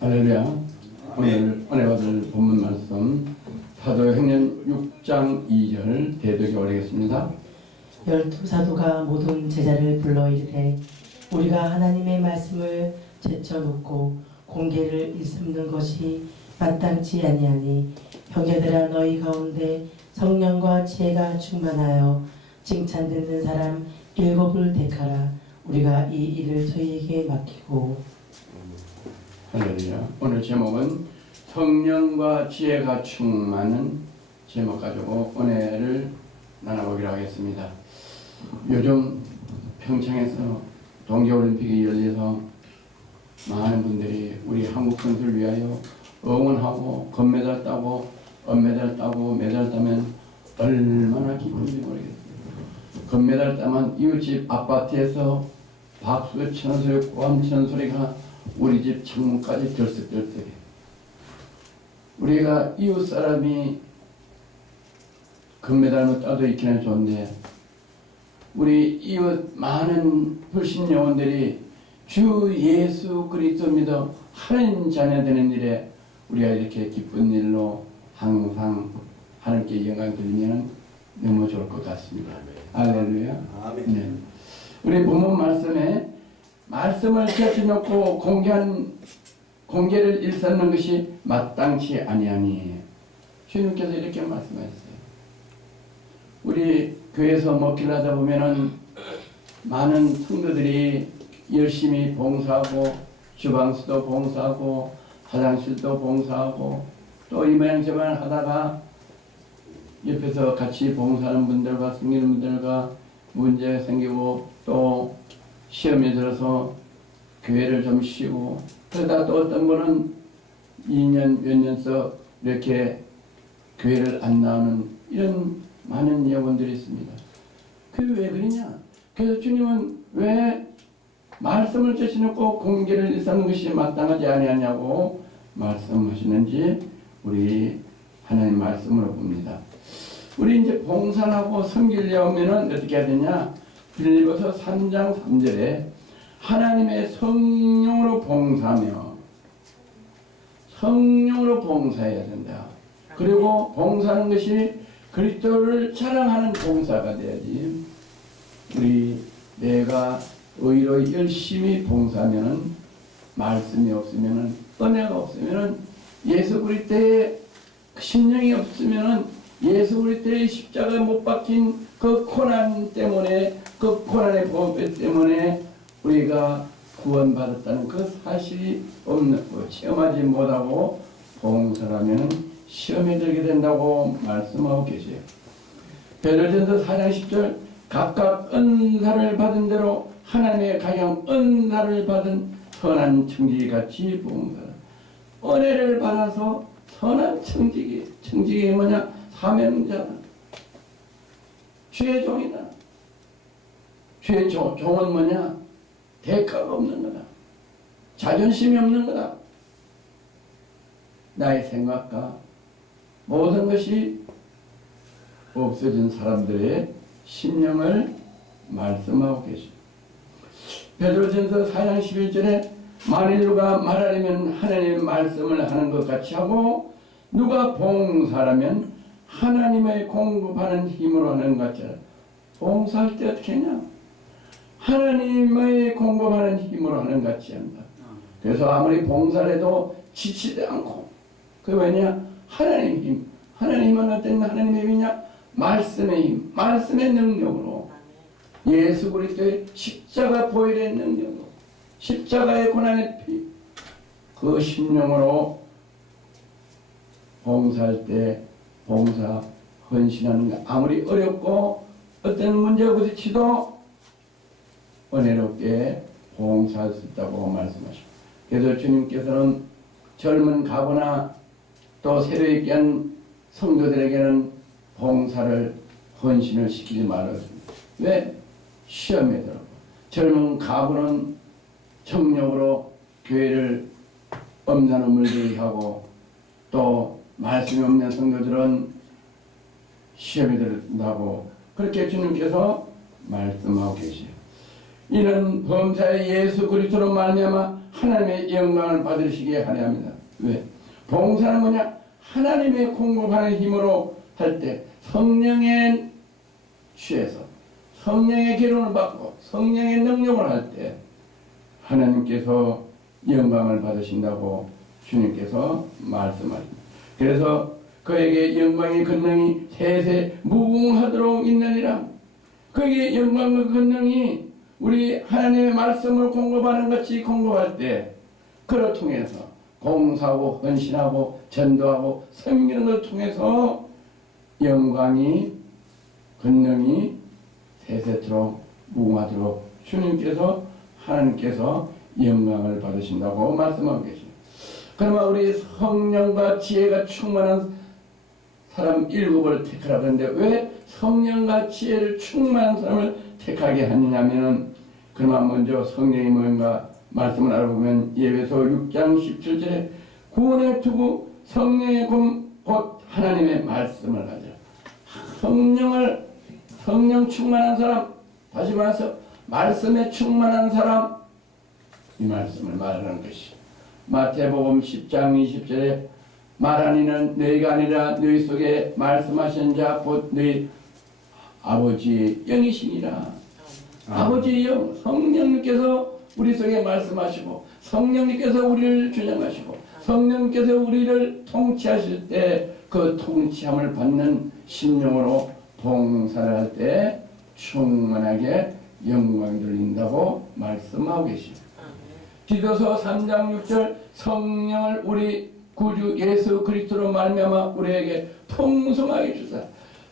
할렐루야. 오늘 은혜 받을 본문 말씀 사도행전 6장 2절 대독이 올리겠습니다. 12사도가 모든 제자를 불러 이르되 우리가 하나님의 말씀을 제쳐놓고 공계를 일삼는 것이 마땅치 아니하니 형제들아 너희 가운데 성령과 지혜가 충만하여 칭찬 듣는 사람 7을 택하라. 우리가 이 일을 저희에게 맡기고. 할렐루야. 오늘 제목은 성령과 지혜가 충만한 제목 가지고 은혜를 나눠보기로 하겠습니다. 요즘 평창에서 동계올림픽이 열려서 많은 분들이 우리 한국 선수를 위하여 응원하고 금메달 따고 은메달 따고 메달 따면 얼마나 기쁜지 모르겠어요. 금메달 따면 이웃집 아파트에서 박수 치는 소리, 고함 치는 소리가 우리 집 창문까지 들썩들썩해. 우리가 이웃 사람이 금메달을 따도 있기는 좋은데 우리 이웃 많은 불신 영혼들이 주 예수 그리스도 믿어 하나님 자녀 되는 일에 우리가 이렇게 기쁜 일로 항상 하나님께 영광 드리면 너무 좋을 것 같습니다. 할렐루야. 네. 우리 본문 말씀에 말씀을 제쳐놓고 공개를 일삼는 것이 마땅치 아니하니 주님께서 이렇게 말씀하셨어요. 우리 교회에서 목회를 하다 보면은 많은 성도들이 열심히 봉사하고 주방수도 봉사하고 화장실도 봉사하고 또 이 모양 저 모양 하다가 옆에서 같이 봉사하는 분들과 섬기는 분들과 문제가 생기고 또 시험에 들어서 교회를 좀 쉬고 그러다 또 어떤 분은 2년 몇 년서 이렇게 교회를 안 나오는 이런 많은 여러분들이 있습니다. 그게 왜 그러냐? 그래서 주님은 왜 말씀을 제쳐놓고 공개를 일삼는 것이 마땅하지 아니하냐고 말씀하시는지 우리 하나님 말씀으로 봅니다. 우리 이제 봉사하고 섬기려면은 어떻게 해야 되냐? 빌립보서 3장 3절에 하나님의 성령으로 봉사하며 성령으로 봉사해야 된다. 그리고 봉사하는 것이 그리스도를 자랑하는 봉사가 돼야지. 우리 내가 의로 열심히 봉사하면은 말씀이 없으면은 은혜가 없으면은 예수 그리스도의 심령이 없으면은 예수 그리스도의 십자가에 못 박힌 그 고난 때문에 그 고난의 보배 때문에 우리가 구원받았다는 그 사실이 없는 거 체험하지 못하고 봉사하면 시험에 들게 된다고 말씀하고 계세요. 베드로전서 4장 10절 각각 은사를 받은 대로 하나님의 가장 은사를 받은 선한 청지기같이 봉사라. 은혜를 받아서 선한 청지기 뭐냐? 사명자다. 주의 종이다. 주의 종은 뭐냐? 대가가 없는 거다. 자존심이 없는 거다. 나의 생각과 모든 것이 없어진 사람들의 심령을 말씀하고 계십니다. 베드로전서 4장 11절에 만일 누가 말하려면 하나님의 말씀을 하는 것 같이 하고 누가 봉사라면 하나님의 공급하는 힘으로 하는 것 같이 하라. 봉사할 때 어떻게 하냐? 하나님의 공급하는 힘으로 하는 것 같이 한다. 그래서 아무리 봉사를 해도 지치지 않고 그 왜냐? 하나님의 힘. 하나님은 어떤 하나님의 힘이냐? 말씀의 힘, 말씀의 능력으로 예수 그리스도의 십자가 보혈의 능력으로 십자가의 고난의 피 그 심령으로 봉사할 때 봉사 헌신하는 게 아무리 어렵고 어떤 문제가 부딪히도 은혜롭게 봉사할 수 있다고 말씀하십니다. 그래서 주님께서는 젊은 가거나 또 새로 입기한 성도들에게는 봉사를 헌신을 시키지 말았습니다. 왜? 시험에 들어. 젊은 가부는 청력으로 교회를 엄나는 물들이 하고 또 말씀이 없는 성도들은 시험에 들다고 그렇게 주님께서 말씀하고 계세요. 이는 범사의 예수 그리스도로 말미암아 하나님의 영광을 받으시게 하려 합니다. 왜? 봉사는 뭐냐? 하나님의 공급하는 힘으로 할 때 성령의 취해서 성령의 기름을 받고 성령의 능력을 할 때 하나님께서 영광을 받으신다고 주님께서 말씀하십니다. 그래서 그에게 영광의 권능이 세세 무궁하도록 있느니라. 그에게 영광의 권능이 우리 하나님의 말씀을 공급하는 것이 공급할 때 그를 통해서 공사하고 헌신하고 전도하고 섬기는 것을 통해서 영광이 권능이 세세토록 무궁하도록 주님께서 하나님께서 영광을 받으신다고 말씀하고 계십니다. 그러면 우리 성령과 지혜가 충만한 사람 7을 택하라 그러는데 왜 성령과 지혜를 충만한 사람을 택하게 하느냐면은 그러면 먼저 성령이 뭔가 말씀을 알아보면 예배서 6장 17절에 구원의 투구 성령의 곧 하나님의 말씀을 가져 성령 충만한 사람, 다시 말해서 말씀에 충만한 사람, 이 말씀을 말하는 것이 마태복음 10장 20절에 말하니는 너희가 아니라 너희 속에 말씀하신 자 곧 너희 아버지 영이시니라. 아버지 영, 성령님께서 우리 속에 말씀하시고 성령님께서 우리를 주장하시고 성령님께서 우리를 통치하실 때 그 통치함을 받는 심령으로 봉사를 할 때 충만하게 영광이 들린다고 말씀하고 계십니다. 디도서 3장 6절 성령을 우리 구주 예수 그리스도로 말미암아 우리에게 풍성하게 주사.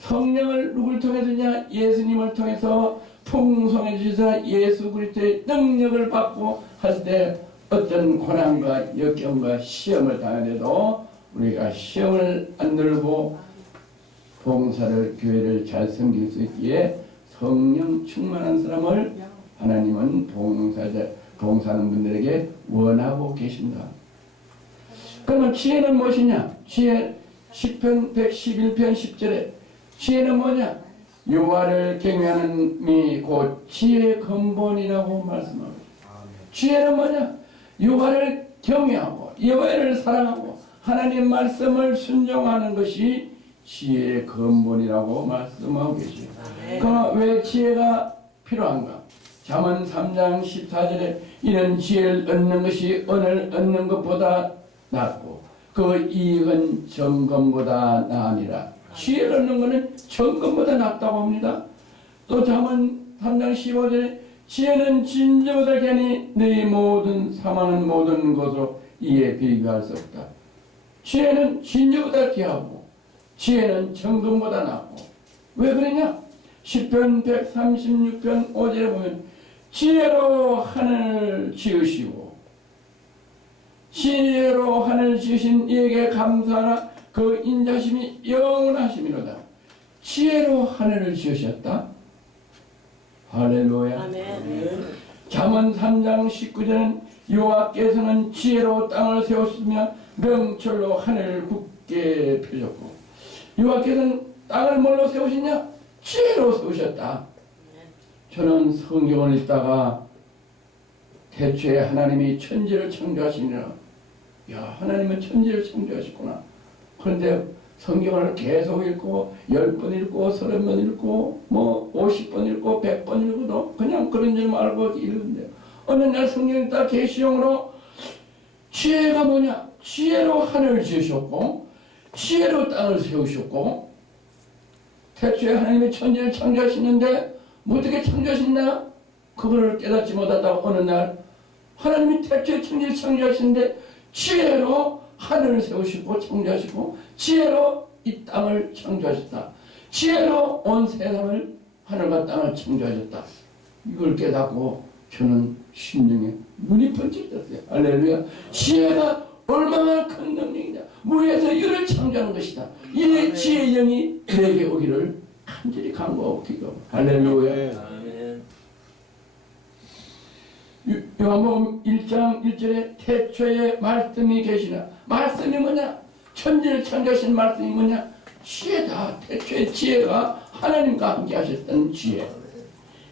성령을 누굴 통해 주냐? 예수님을 통해서 풍성해 주사 예수 그리스도의 능력을 받고 할 때 어떤 고난과 역경과 시험을 당하더라도 우리가 시험을 안 들고 봉사를 교회를 잘 섬길 수 있기에 성령 충만한 사람을 하나님은 봉사하는 분들에게 원하고 계신다. 그러면 지혜는 무엇이냐? 지혜 10편 111편 10절에 지혜는 뭐냐? 여호와를 경외하는 미 곧 지혜의 근본이라고 말씀합니다. 지혜는 뭐냐? 여호와를 경외하고 여호와를 사랑하고 하나님 말씀을 순종하는 것이 지혜의 근본이라고 말씀하고 계십니다. 그럼 왜 지혜가 필요한가? 잠언 3장 14절에 이런 지혜를 얻는 것이 은을 얻는 것보다 낫고 그 이익은 정금보다 나으니라. 지혜를 얻는 것은 정금보다 낫다고 합니다. 또 잠언 3장 15절에 지혜는 진저보다 괜히 너희 모든 사망은 모든 것으로 이에 비교할 수 없다. 지혜는 진저보다 귀하고 지혜는 정금보다 낫고 왜 그러냐? 시편 136편 5절에 보면 지혜로 하늘을 지으시고 지혜로 하늘을 지으신 이에게 감사하라. 그 인자심이 영원하심이로다. 지혜로 하늘을 지으셨다. 할렐루야. 아멘. 잠언 3장 19절은 여호와께서는 지혜로 땅을 세우시며 명철로 하늘을 굳게 펴셨고 여호와께서는 땅을 뭘로 세우시냐? 지혜로 세우셨다. 저는 성경을 읽다가 태초에 하나님이 천지를 창조하시니라. 야, 하나님은 천지를 창조하셨구나. 그런데 성경을 계속 읽고 10번 읽고 30번 읽고 뭐 50번 읽고 100번 읽어도 그냥 그런 줄 알고 읽는데요. 어느 날 성경을 딱 계시용으로 지혜가 뭐냐? 지혜로 하늘을 지으셨고 지혜로 땅을 세우셨고 태초에 하나님이 천지를 창조하시는데 뭐 어떻게 창조하셨나? 그거를 깨닫지 못하다가 어느 날 하나님이 태초에 천지를 창조하시는데 지혜로 하늘을 세우시고 창조하시고 지혜로 이 땅을 창조하셨다. 지혜로 온 세상을 하늘과 땅을 창조하셨다. 이걸 깨닫고 저는 심령에 눈이 번쩍 떴어요. 할렐루야. 지혜가 얼마나 큰 능력이냐. 무에서 유를 창조하는 것이다. 이 지혜의 영이 내게 오기를 간절히 간구하고 기도합니다. 할렐루야. 요한복음 1장 1절에 태초에 말씀이 계시나. 말씀이 뭐냐? 천지를 창조하신 말씀이 뭐냐? 지혜다. 태초에 지혜가 하나님과 함께 하셨던 지혜.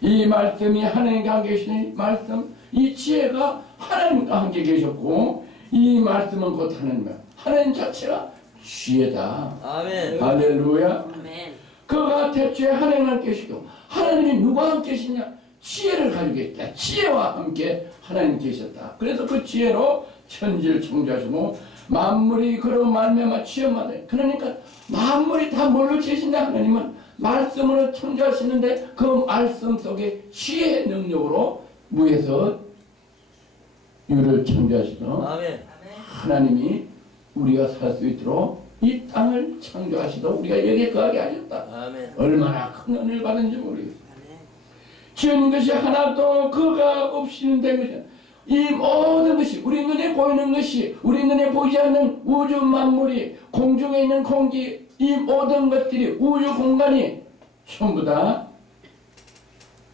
이 말씀이 하나님과 함께 계신 말씀, 이 지혜가 하나님과 함께 계셨고 이 말씀은 곧 하나님이야. 하나님 자체가 지혜다. 아멘. 할렐루야. 아멘. 그가 태초에 하나님과 함께 계시고 하나님이 누구와 함께 계시냐? 지혜를 가지고 계셨다. 지혜와 함께 하나님 계셨다. 그래서 그 지혜로 천지를 창조하시고 만물이 그로 말미암아 지혜마다. 그러니까 만물이 다 뭘로 지으신다? 하나님은 말씀으로 창조하시는데 그 말씀 속에 지혜의 능력으로 무에서 유를 창조하시고 아멘. 하나님이 우리가 살 수 있도록 이 땅을 창조하시도록 우리가 여기에 거하게 하셨다. 아멘. 얼마나 큰 은혜를 받은지 모르겠어요. 아멘. 지은 것이 하나도 그가 없이는 된 것이야. 이 모든 것이 우리 눈에 보이는 것이 우리 눈에 보이지 않는 우주 만물이 공중에 있는 공기 이 모든 것들이 우주 공간이 전부 다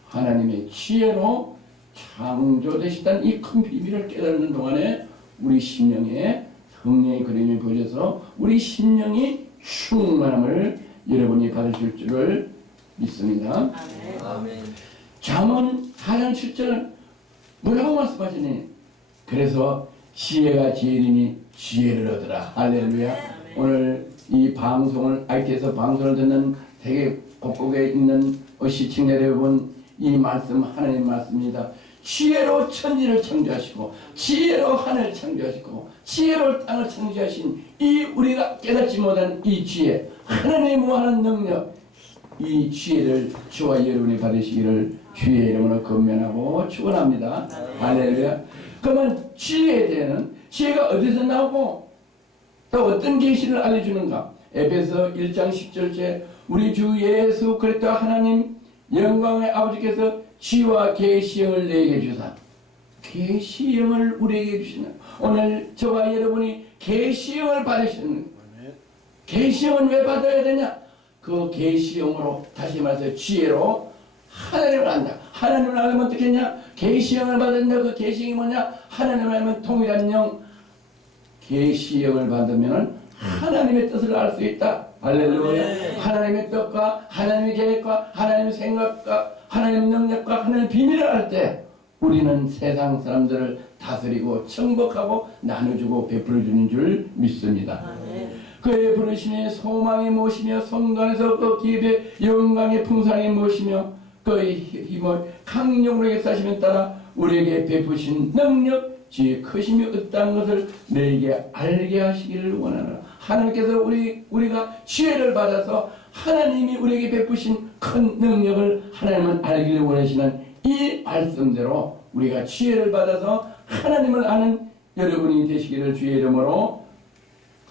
하나님의 지혜로 창조되시다는 이 큰 비밀을 깨닫는 동안에 우리 심령에 성령의 그림이 보여서 우리 심령이 충만함을 여러분이 받으실 줄을 믿습니다. 아멘. 아멘. 잠언 4장 7절 뭐라고 말씀하시니? 그래서 지혜가 지혜이니 지혜를 얻으라. 할렐루야. 오늘 이 방송을 IT에서 방송을 듣는 되게 곳곳에 있는 시청자 여러분 이 말씀 하나님 말씀입니다. 지혜로 천지를 창조하시고 지혜로 하늘을 창조하시고 지혜로 땅을 창조하신 이 우리가 깨닫지 못한 이 지혜 하나님의 무한한 능력 이 지혜를 저와 여러분이 받으시기를 주의 이름으로 건면하고 축원합니다. 할렐루야. 그러면 지혜에 대한 지혜가 어디서 나오고 또 어떤 계시를 알려주는가? 에베소 1장 10절째 우리 주 예수 그리스도 하나님 영광의 아버지께서 지와 계시형을 내게 주사 계시형을 우리에게 주시는 오늘 저와 여러분이 계시형을 받으시는 계시형은 왜 받아야 되냐? 그 계시형으로 다시 말해서 지혜로 하나님을 안다. 하나님을 알면 어떻게 했냐? 계시형을 받는다. 그 계시형이 뭐냐? 하나님을 알면 통일한 영 계시형을 받으면 하나님의 뜻을 알 수 있다. 할렐루야. 네. 하나님의 뜻과 하나님의 계획과 하나님의 생각과 하나님의 능력과 하나님의 비밀을 알 때 우리는 세상 사람들을 다스리고 청복하고 나눠주고 베풀어주는 줄 믿습니다. 아멘. 그의 부르심이 소망이 무엇이며 성도 안에서 그 기업의 영광의 풍성이 무엇이며 그의 힘을 강력으로 역사하심에 따라 우리에게 베푸신 능력 지혜 크심이 어떠한 것을 너에게 알게 하시기를 원하노라. 하나님께서 우리가 지혜를 받아서 하나님이 우리에게 베푸신 큰 능력을 하나님은 알기를 원하시는 이 말씀대로 우리가 지혜를 받아서 하나님을 아는 여러분이 되시기를 주의 이름으로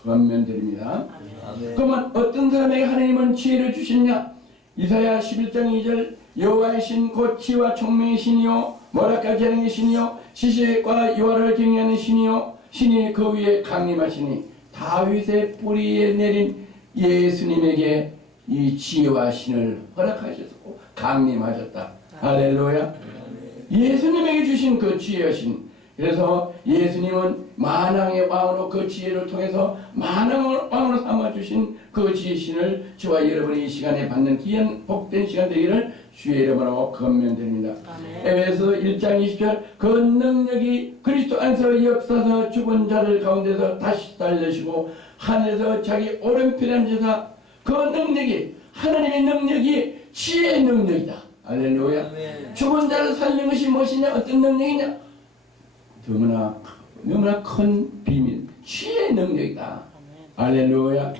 권면드립니다. 아멘. 그러면 어떤 사람에게 하나님은 지혜를 주시냐? 이사야 11장 2절 여호와의 신 곧 지혜와 총명의 신이요 모략과 재능의 신이요 지식과 여호와를 경외하는 신이요 신이 그 위에 강림하시니 다윗의 뿌리에 내린 예수님에게 이 지혜와 신을 허락하셨고 강림하셨다. 할렐루야. 예수님에게 주신 그 지혜와 신. 그래서 예수님은 만왕의 왕으로 그 지혜를 통해서 만왕의 왕으로 삼아주신 그 지혜신을 저와 여러분이 이 시간에 받는 귀한 복된 시간 되기를 주의 이름으로 건면드립니다. 에베소 1장 20절 그 능력이 그리스도 안에서 역사서 죽은 자를 가운데서 다시 살려시고 하늘에서 자기 오른편에 앉으사 그 능력이 하나님의 능력이 지혜의 능력이다. 할렐루야. 아멘. 죽은 자를 살리는 것이 무엇이냐? 어떤 능력이냐? 너무나 큰 비밀, 지혜의 능력이다. 할렐루야.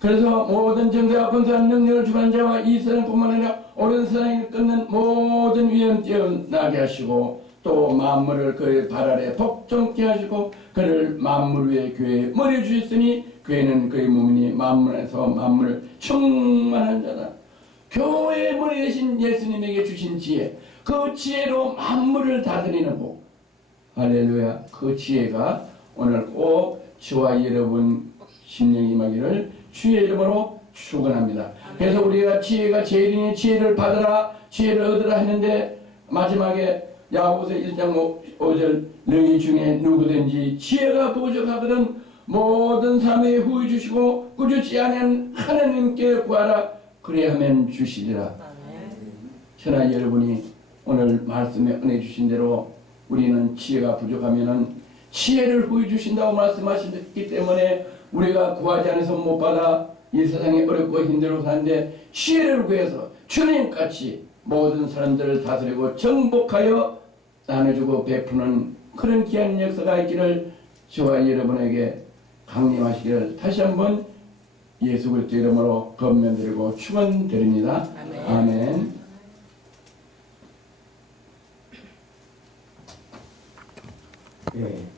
그래서 모든 정사와 권세한 능력을 주관 자와 이 세상뿐만 아니라 오랜 세상을 끊는 모든 위험 뛰어나게 하시고 또 만물을 그의 발 아래 복종케 하시고 그를 만물 위에 교회에 머리 주셨으니 교회는 그의 몸이니 만물에서 만물을 충만한 자다. 교회의 머리 대신 예수님에게 주신 지혜, 그 지혜로 만물을 다스리는 복. 할렐루야. 그 지혜가 오늘 꼭 저와 여러분 심령이 임하기를 주의 이름으로 축원합니다. 그래서 우리가 지혜가 제일이니 지혜를 받으라 지혜를 얻으라 했는데 마지막에 야고보서 1장 5절 너희 중에 누구든지 지혜가 부족하거든 모든 삶에 후히 주시고 꾸짖지 않은 하나님께 구하라 그래야 하면 주시리라. 천하 여러분이 오늘 말씀에 은혜 주신 대로 우리는 지혜가 부족하면은 지혜를 후해 주신다고 말씀하셨기 때문에 우리가 구하지 않아서 못 받아 이 세상에 어렵고 힘들고 사는데 지혜를 구해서 주님같이 모든 사람들을 다스리고 정복하여 나눠주고 베푸는 그런 귀한 역사가 있기를 저와 여러분에게 강림하시기를 다시 한번 예수 그리스도 이름으로 건면드리고 축원드립니다. 아멘. 예.